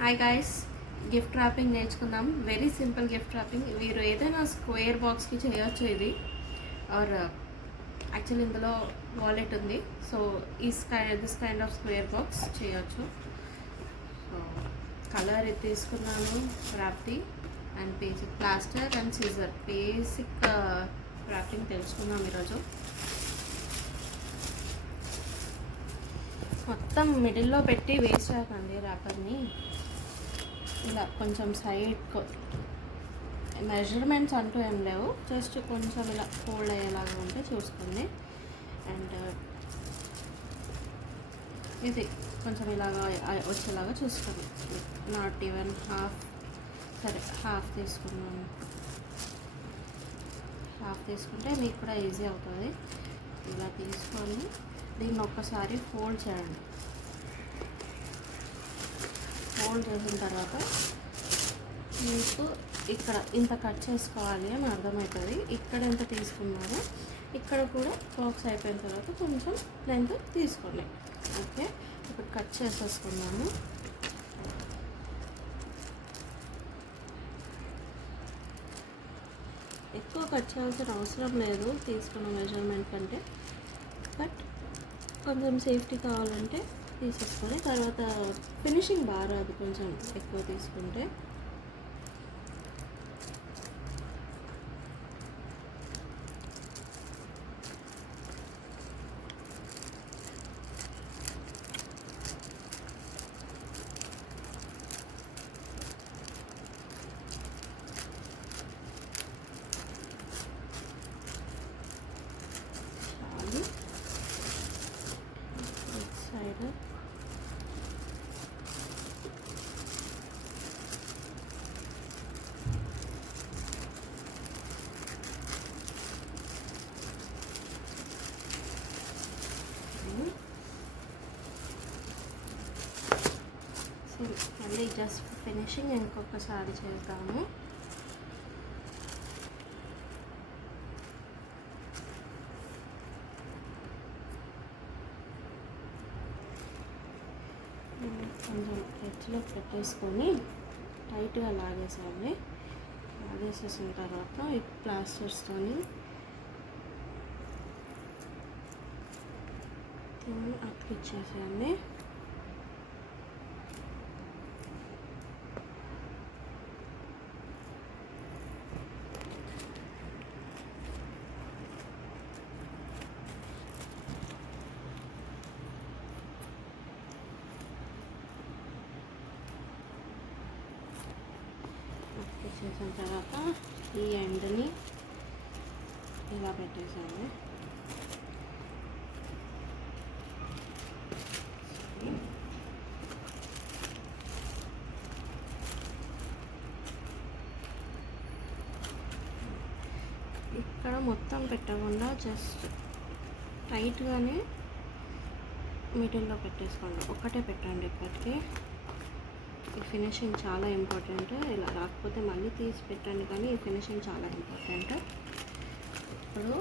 Hi guys, gift wrapping నేర్చుకుందాం. Very simple gift wrapping. మీరు ఏదైనా స్క్వేర్ బాక్స్కి చేయొచ్చు ఇది. ఆర్ యాక్చువల్లీ ఇందులో వాలెట్ ఉంది. So this kind of square box చేయొచ్చు. సో కలర్ ఇది తీసుకున్నాను, ర్యాప్ది and basic plaster and scissor. Basic wrapping తెలుసుకుందాం ఈరోజు. మొత్తం మిడిల్లో పెట్టి వేస్ట్ చేయకండి ర్యాపర్ని. ఇలా కొంచెం సైడ్ మెజర్మెంట్స్ అంటూ ఏం లేవు, జస్ట్ కొంచెం ఇలా ఫోల్డ్ అయ్యేలాగా ఉంటే చూసుకోండి. అండ్ ఇది కొంచెం ఇలాగా వచ్చేలాగా చూసుకోండి. నాట్ ఈవెన్ హాఫ్, సరే హాఫ్ తీసుకున్నాను. హాఫ్ తీసుకుంటే మీకు కూడా ఈజీ అవుతుంది. ఇలా తీసుకొని దీన్ని ఒక్కసారి ఫోల్డ్ చేయండి. ఫోల్డ్ చేసిన తర్వాత మీకు ఇక్కడ ఇంత కట్ చేసుకోవాలి అని అర్థమవుతుంది. ఇక్కడ ఎంత తీసుకున్నారో ఇక్కడ కూడా బాక్స్ అయిపోయిన తర్వాత కొంచెం లెంత్ తీసుకోండి. ఓకే, ఇప్పుడు కట్ చేసేసుకున్నాము. ఎక్కువ కట్ చేయాల్సిన అవసరం లేదు తీసుకున్న మెజర్మెంట్ కంటే, బట్ కొంచెం సేఫ్టీ కావాలంటే తీసేసుకొని తర్వాత ఫినిషింగ్ బాగా రాదు కొంచెం ఎక్కువ తీసుకుంటే. సైడ్ మళ్ళీ జస్ట్ ఫినిషింగ్ ఇంకొకసారి చేద్దాము. కొంచెం ఎడ్జ్లో పెట్టేసుకొని టైట్గా లాగేసేయాలి. లాగేసేసిన తర్వాత ఈ ప్లాస్టర్స్తో అతికిచ్చేసేయాలి. చేసిన తర్వాత ఈ ఎండ్ని ఇలా పెట్టేసాను. ఇక్కడ మొత్తం పెట్టకుండా జస్ట్ టైట్గానే మిడిల్లో పెట్టేసుకోండి. ఒక్కటే పెట్టండి ఇప్పటికీ. ఈ ఫినిషింగ్ చాలా ఇంపార్టెంట్. ఇలా రాకపోతే మళ్ళీ తీసి పెట్టండి, కానీ ఈ ఫినిషింగ్ చాలా ఇంపార్టెంట్. ఇప్పుడు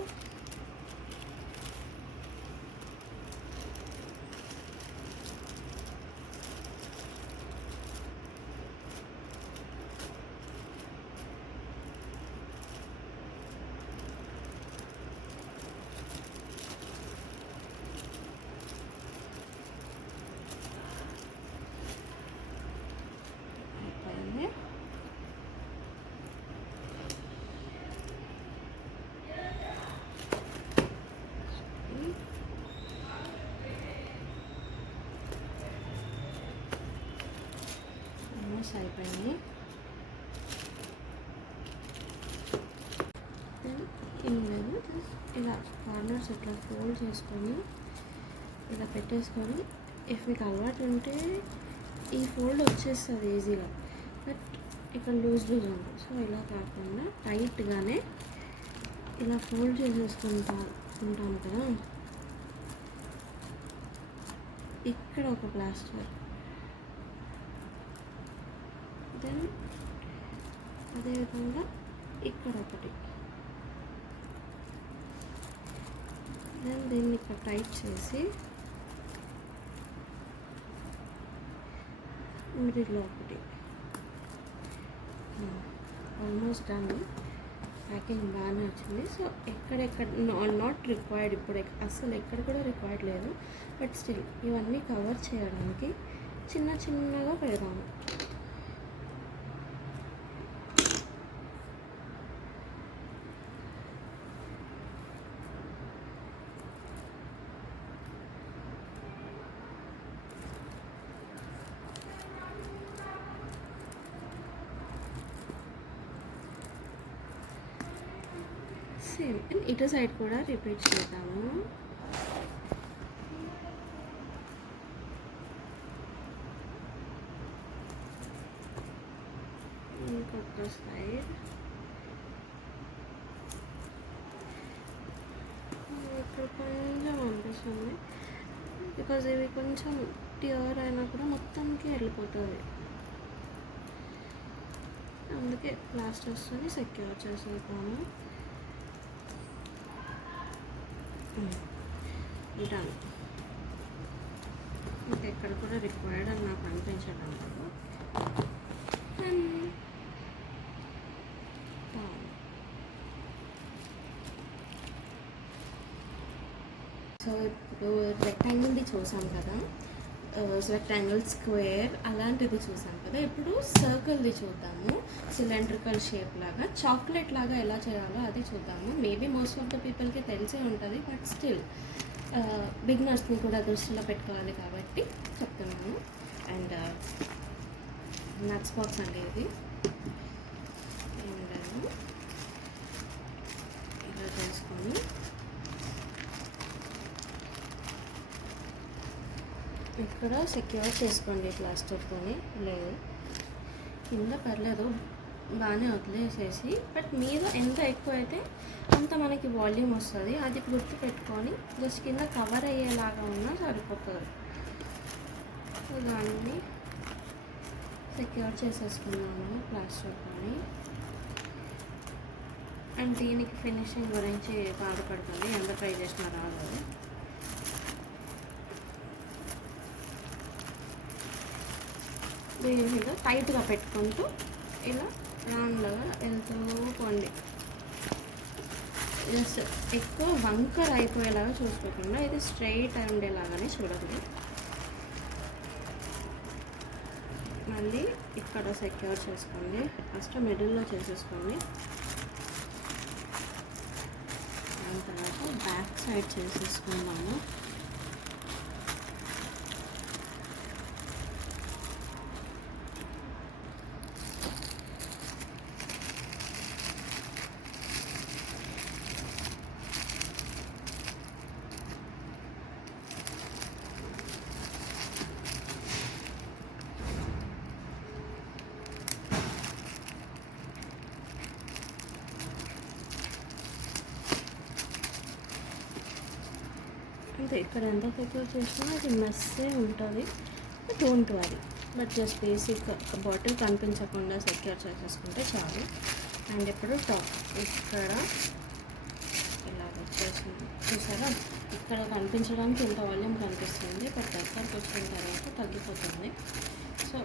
అయిపోయింది. ఇలా కార్నర్స్ ఇట్లా ఫోల్డ్ చేసుకొని ఇలా పెట్టేసుకొని, ఇఫ్ మీకు అలవాటు ఉంటే ఈ ఫోల్డ్ వచ్చేస్తుంది ఈజీగా, బట్ ఇక్కడ లూజ్ ఉంది. సో ఇలా కాకుండా టైట్గానే ఇలా ఫోల్డ్ చేసేసుకుంటాం కదా. ఇక్కడ ఒక ప్లాస్టర్, దెన్ అదేవిధంగా ఇక్కడ ఒకటి, దెన్ దీన్ని ఇక్కడ టైట్ చేసి మిడిల్లో ఒకటి. Almost done. ప్యాకింగ్ బాగానే వచ్చింది. సో ఎక్కడెక్కడ నాట్ రిక్వైర్డ్, ఇప్పుడు అసలు ఎక్కడ కూడా రిక్వైర్డ్ లేదు. బట్ స్టిల్ ఇవన్నీ కవర్ చేయడానికి చిన్న చిన్నగా పెడదాము. సేమ్ అండ్ ఇటు సైడ్ కూడా రిపీట్ చేద్దాము. ఇంకొక సైడ్ ఇక్కడ కొంచెం అనిపిస్తుంది, బికాజ్ ఇవి కొంచెం ట్యూర్ అయినా కూడా మొత్తానికి వెళ్ళిపోతుంది. అందుకే ప్లాస్టర్స్తోని సెక్యూర్ చేసేద్దాము. డన్. ఇంకెక్కడ కూడా రిక్వైర్డ్ అని నాకు అనిపించడం లేదు. సో ఇప్పుడు రెక్టాంగిల్ది చూసాం కదా, రెక్టాంగిల్, స్క్వేర్ అలాంటిది చూసాం కదా. ఇప్పుడు సర్కిల్ది చూద్దాము. సిలిండ్రికల్ షేప్ లాగా, చాక్లెట్ లాగా ఎలా చేయాలో అది చూద్దాము. మేబీ మోస్ట్ ఆఫ్ ద పీపుల్కి తెలిసే ఉంటుంది, బట్ స్టిల్ బిగినర్స్ని కూడా దృష్టిలో పెట్టుకోవాలి కాబట్టి చెప్తున్నాను. అండ్ నట్స్ బాక్స్ అండి ఇది. అండ్ ఇలా చేసుకొని ఇక్కడ సెక్యూర్ చేసుకోండి ప్లాస్టర్తో. లేదు కింద పర్లేదు, బాగానే వదిలేసేసి, బట్ మీద ఎంత ఎక్కువ అయితే అంత మనకి వాల్యూమ్ వస్తుంది. అది గుర్తు పెట్టుకొని జస్ట్ కింద కవర్ అయ్యేలాగా ఉన్నా సరిపోతుంది. దాన్ని సెక్యూర్ చేసేసుకున్నాము ప్లాస్టర్తో. అండ్ దీనికి ఫినిషింగ్ గురించి బాధపడుతుంది, ఎంత ట్రై చేసినా రాదు. దీని మీద టైట్గా పెట్టుకుంటూ ఇలా రౌండ్గా వెళ్తూ పోండి. జస్ట్ ఎక్కువ వంకర్ అయిపోయేలాగా చూసుకోకుండా ఇది స్ట్రైట్ అయి ఉండేలాగానే చూడండి. మళ్ళీ ఇక్కడ సెక్యూర్ చేసుకోండి. ఫస్ట్ మిడిల్లో చేసేసుకోండి. దాని తర్వాత బ్యాక్ సైడ్ చేసేసుకున్నాము. అంతే, ఇక్కడ ఎంత సెక్యూర్ చేసినా అది మెస్సే ఉంటుంది, don't worry. But just basic bottle కనిపించకుండా సెక్యూర్ చేసేసుకుంటే చాలు. అండ్ ఇప్పుడు టాప్ ఇక్కడ ఇలా వచ్చేసింది చూసారా. ఇక్కడ కనిపించడానికి ఇంత వాల్యూమ్ కనిపిస్తుంది, బట్ దగ్గరకు వచ్చిన తర్వాత తగ్గిపోతుంది. సో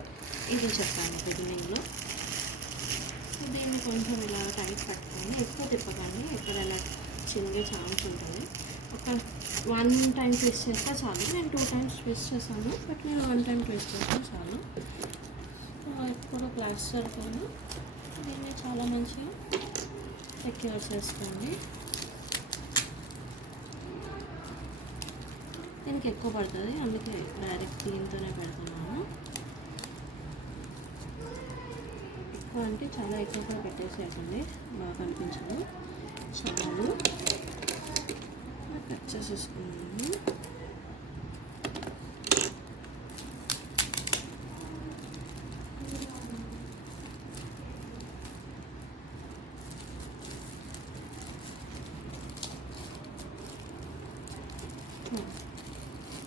ఇది చెప్పాను బిగినింగ్లో. దీన్ని కొంచెం ఇలా టైట్ పట్టుకొని ఎక్కువ తిప్పకండి, ఎక్కడైనా చిన్నగా ఛాన్స్ ఉంటుంది. ఒక 1 టైం ట్విస్ట్ చేస్తే చాలు. నేను 2 టైమ్స్ ట్విస్ట్ చేశాను, బట్ నేను 1 టైం ట్విస్ట్ చేస్తే చాలు. ఇప్పుడు ప్లాస్టర్తో దీన్ని చాలా మంచిగా సెక్యూర్ చేసుకోండి. దీనికి ఎక్కువ పడుతుంది, అందుకే డైరెక్ట్ దీంతోనే పెడుతున్నాను. ఎక్కువ అంటే చాలా ఎక్కువగా పెట్టేసేయండి, బాగా కనిపించదు. చాలు, కట్ చేసేసుకున్నాను.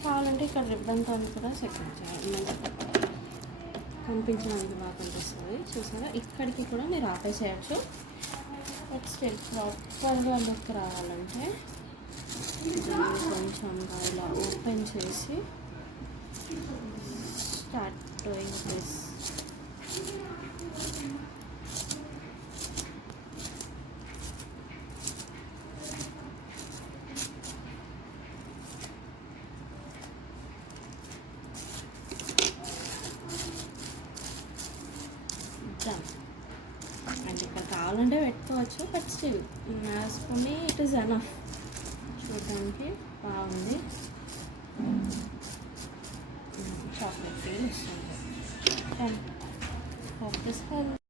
కావాలంటే ఇక్కడ రిబ్బన్తో కూడా సెక్యూర్ చేయాలి, మంచిగా కనిపించడానికి బాగా కనిపిస్తుంది. చూసారా, ఇక్కడికి కూడా మీరు ఆపేసేయచ్చు. బట్ స్టిల్ ప్రాపర్గా లుక్ రావాలంటే కొంచెం ఇలా ఓపెన్ చేసి start doing this. Done. And ఇక్కడ కావాలంటే పెట్టుకోవచ్చు, but still as for me it is enough. చూడడానికి బాగుంది, చాక్లెట్ ఫీల్ వస్తుంది. Hope this helps.